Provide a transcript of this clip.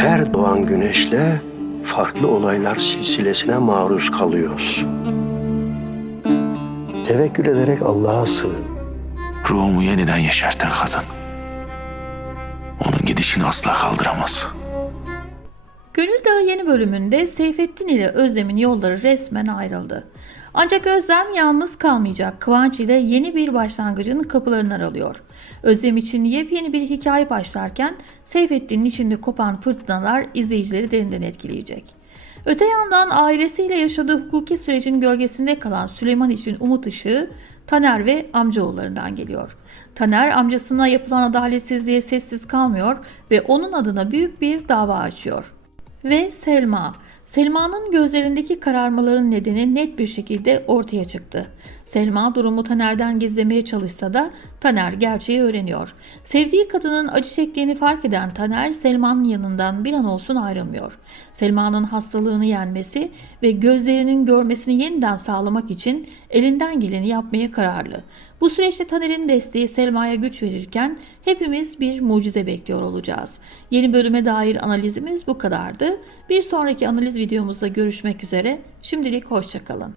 Her doğan güneşle farklı olaylar silsilesine maruz kalıyoruz. Tevekkül ederek Allah'a sığın. Ruhumu yeniden yeşerten kadın. Onun gidişini asla kaldıramaz. Gönül Dağı yeni bölümünde Seyfettin ile Özlem'in yolları resmen ayrıldı. Ancak Özlem yalnız kalmayacak. Kıvanç ile yeni bir başlangıcın kapılarını aralıyor. Özlem için yepyeni bir hikaye başlarken Seyfettin'in içinde kopan fırtınalar izleyicileri derinden etkileyecek. Öte yandan ailesiyle yaşadığı hukuki sürecin gölgesinde kalan Süleyman için umut ışığı Taner ve amcaoğullarından geliyor. Taner amcasına yapılan adaletsizliğe sessiz kalmıyor ve onun adına büyük bir dava açıyor. Ve Selma. Selma'nın gözlerindeki kararmaların nedeni net bir şekilde ortaya çıktı. Selma durumu Taner'den gizlemeye çalışsa da Taner gerçeği öğreniyor. Sevdiği kadının acı çektiğini fark eden Taner Selma'nın yanından bir an olsun ayrılmıyor. Selma'nın hastalığını yenmesi ve gözlerinin görmesini yeniden sağlamak için elinden geleni yapmaya kararlı. Bu süreçte Taner'in desteği Selma'ya güç verirken hepimiz bir mucize bekliyor olacağız. Yeni bölüme dair analizimiz bu kadardı. Bir sonraki analiz videomuzda görüşmek üzere. Şimdilik hoşçakalın.